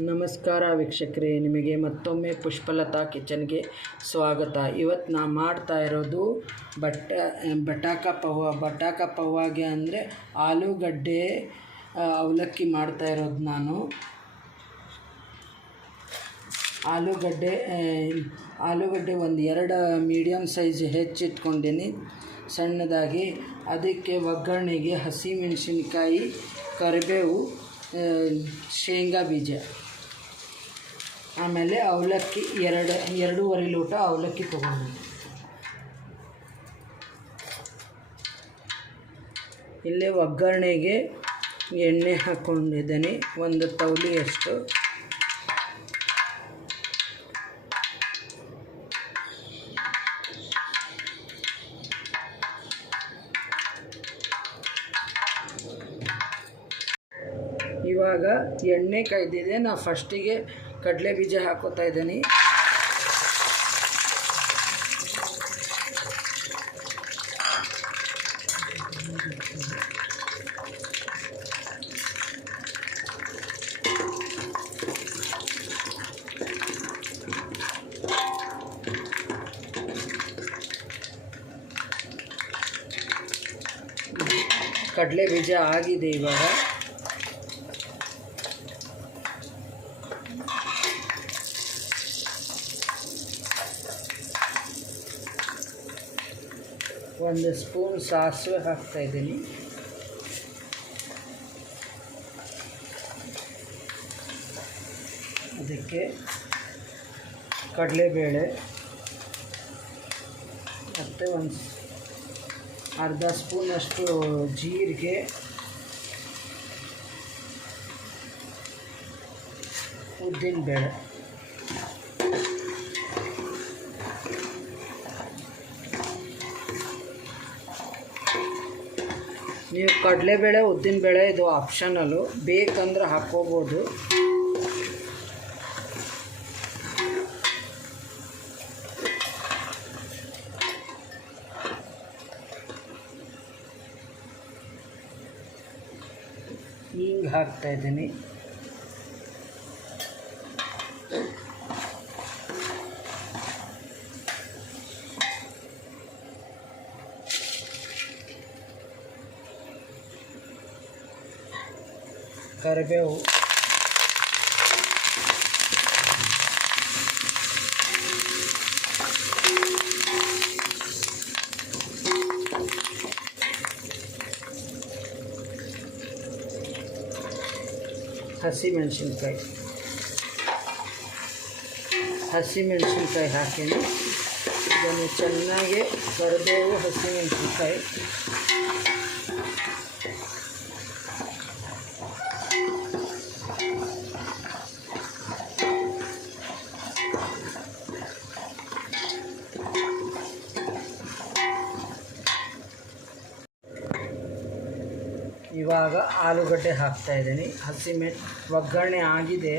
ನಮಸ್ಕಾರ ವೀಕ್ಷಕರೇ, ನಿಮಗೆ ಮತ್ತೊಮ್ಮೆ ಪುಷ್ಪಲತಾ ಕಿಚನ್ಗೆ ಸ್ವಾಗತ. ಇವತ್ತು ನಾ ಮಾಡ್ತಾ ಇರೋದು ಬಟ ಬಟಾಕ ಪವ್ವ ಬಟಾಕ ಪವ್ವಾಗೆ ಅಂದರೆ ಆಲೂಗಡ್ಡೆ ಅವಲಕ್ಕಿ ಮಾಡ್ತಾ ಇರೋದು ನಾನು. ಆಲೂಗಡ್ಡೆ ಆಲೂಗಡ್ಡೆ ಒಂದು ಎರಡು ಮೀಡಿಯಮ್ ಸೈಜ್ ಹೆಚ್ಚಿಟ್ಕೊಂಡೀನಿ ಸಣ್ಣದಾಗಿ. ಅದಕ್ಕೆ ಒಗ್ಗರಣೆಗೆ ಹಸಿಮೆಣಸಿನ್ಕಾಯಿ, ಕರಿಬೇವು ಶೇಂಗಾ ಬೀಜ. ಆಮೇಲೆ ಅವಲಕ್ಕಿ ಎರಡು ಎರಡೂವರೆ ಲೋಟ ಅವಲಕ್ಕಿ ತೊಗೊಂಡು. ಇಲ್ಲೇ ಒಗ್ಗರಣೆಗೆ ಎಣ್ಣೆ ಹಾಕ್ಕೊಂಡಿದ್ದೀನಿ. ಒಂದು ತೌಲಿಯಷ್ಟು. ಇವಾಗ ಎಣ್ಣೆ ಕಾಯ್ದಿದೆ. ನಾ ಫಸ್ಟಿಗೆ ಕಡಲೆ ಬೀಜ ಹಾಕೋತಾ ಇದ್ದೀನಿ. ಕಡಲೆ ಬೀಜ ಆಗಿದೆ ಇವಾಗ. ಒಂದು ಸ್ಪೂನ್ ಸಾಸಿವೆ ಹಾಕ್ತಾ ಇದ್ದೀನಿ. ಅದಕ್ಕೆ ಕಡಲೆಬೇಳೆ ಮತ್ತು ಒಂದು ಅರ್ಧ ಸ್ಪೂನಷ್ಟು ಜೀರಿಗೆ. ಉದ್ದಿನಬೇಳೆ. ನೀವು ಕಡಲೆಬೇಳೆ ಉದ್ದಿನಬೇಳೆ ಇದು ಆಪ್ಷನಲ್ಲು ಬೇಕಂದ್ರೆ ಹಾಕ್ಕೋಬೋದು. ಹಿಂಗೆ ಹಾಕ್ತಾ ಇದ್ದೀನಿ ಕರಿಬೇವು ಹಸಿಮೆಣಸಿನ್ಕಾಯಿ ಹಸಿಮೆಣಸಿನ್ಕಾಯಿ ಹಾಕೀನಿ ಇದನ್ನು ಚೆನ್ನಾಗಿ ಕರಿಬೇವು ಹಸಿಮೆಣಸಿನ್ಕಾಯಿ ಇವಾಗ ಆಲೂಗಡ್ಡೆ ಹಾಕ್ತಾ ಇದ್ದೀನಿ ಒಗ್ಗರಣೆ ಆಗಿದೆ.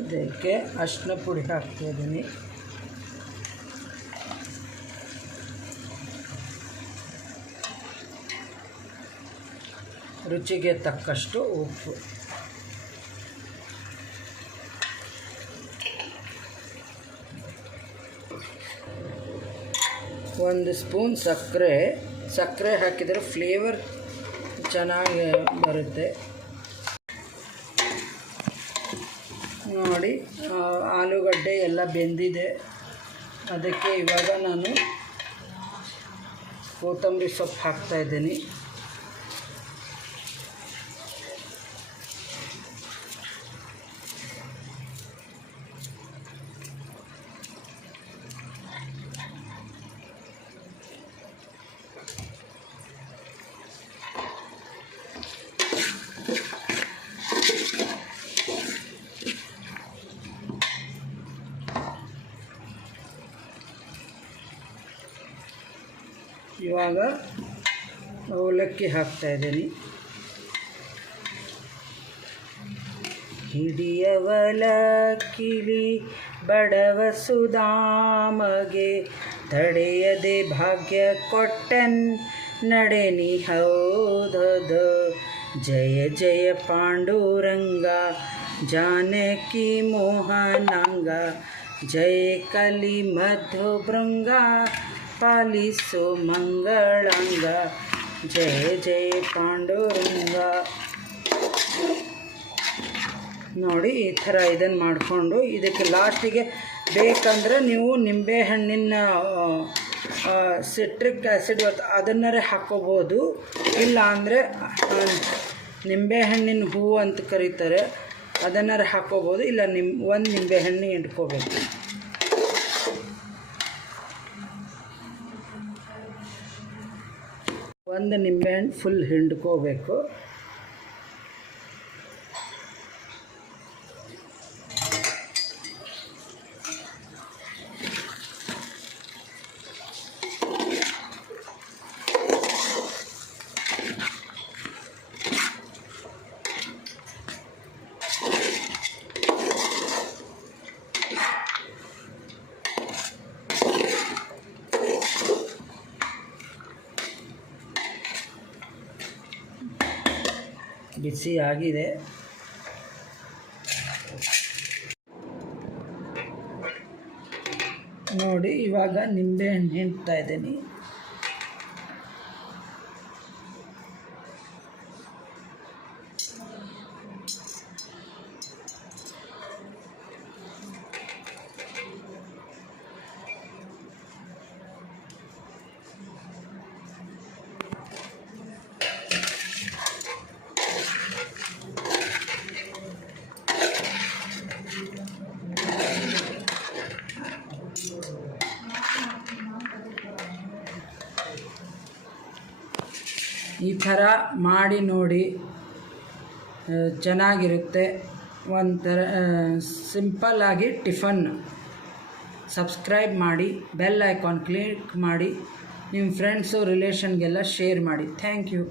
ಇದಕ್ಕೆ ಅರಿಶಿನ ಪುಡಿ ಹಾಕ್ತಾ ಇದ್ದೀನಿ. ರುಚಿಗೆ ತಕ್ಕಷ್ಟು ಉಪ್ಪು. ಒಂದು ಸ್ಪೂನ್ ಸಕ್ಕರೆ. ಸಕ್ಕರೆ ಹಾಕಿದರೆ ಫ್ಲೇವರ್ ಚೆನ್ನಾಗಿ ಬರುತ್ತೆ. ನೋಡಿ ಆಲೂಗಡ್ಡೆ ಎಲ್ಲ ಬೆಂದಿದೆ. ಅದಕ್ಕೆ ಇವಾಗ ನಾನು ಕೊತ್ತಂಬರಿ ಸೊಪ್ಪು ಹಾಕ್ತಾ ಇವಾಗ ಅವಲಕ್ಕಿ ಹಾಕ್ತಾ ಇದ್ದೀನಿ. ಹಿಡಿಯವಲಕ್ಕಿಲಿ ಬಡವ ಸುಧಾಮಗೆ ತಡೆಯದೆ ಭಾಗ್ಯ ಕೊಟ್ಟನ್ ನಡೆನಿ ಹೌದದ. ಜಯ ಜಯ ಪಾಂಡುರಂಗ, ಜಾನಕಿ ಮೋಹನಾಂಗ, ಜಯ ಕಲಿ ಮಧುಭೃಂಗ ಪಾಲಿಸು ಮಂಗಳಂಗ. ಜಯ ಜಯ ಪಾಂಡುರಂಗ. ನೋಡಿ, ಈ ಥರ ಇದನ್ನು ಮಾಡಿಕೊಂಡು ಇದಕ್ಕೆ ಲಾಸ್ಟಿಗೆ ಬೇಕಂದರೆ ನೀವು ನಿಂಬೆಹಣ್ಣಿನ ಸಿಟ್ರಿಕ್ ಆ್ಯಸಿಡ್ ಅದನ್ನರೇ ಹಾಕೋಬೋದು. ಇಲ್ಲ ಅಂದರೆ ನಿಂಬೆಹಣ್ಣಿನ ಹೂವು ಅಂತ ಕರೀತಾರೆ, ಅದನ್ನಾರು ಹಾಕೋಬೋದು. ಇಲ್ಲ ನಿಮ್ಮ ಒಂದು ನಿಂಬೆಹಣ್ಣು ಹಿಂಡ್ಕೋಬೇಕು ಒಂದು ನಿಂಬೆಹಣ್ಣು ಫುಲ್ ಹಿಂಡ್ಕೋಬೇಕು. ಬಿಸಿ ಆಗಿದೆ. ನೋಡಿ ಇವಾಗ ನಿಂಬೆಹಣ್ಣು ಹಿಂಡ್ತಾ ಇದ್ದೀನಿ. ಈ ಥರ ಮಾಡಿ ನೋಡಿ ಚೆನ್ನಾಗಿರುತ್ತೆ. ಒಂಥರ ಸಿಂಪಲ್ಲಾಗಿ ಟಿಫನ್. ಸಬ್ಸ್ಕ್ರೈಬ್ ಮಾಡಿ, ಬೆಲ್ ಐಕಾನ್ ಕ್ಲಿಕ್ ಮಾಡಿ, ನಿಮ್ಮ ಫ್ರೆಂಡ್ಸು, ರಿಲೇಷನ್ಗೆಲ್ಲ ಶೇರ್ ಮಾಡಿ. Thank you.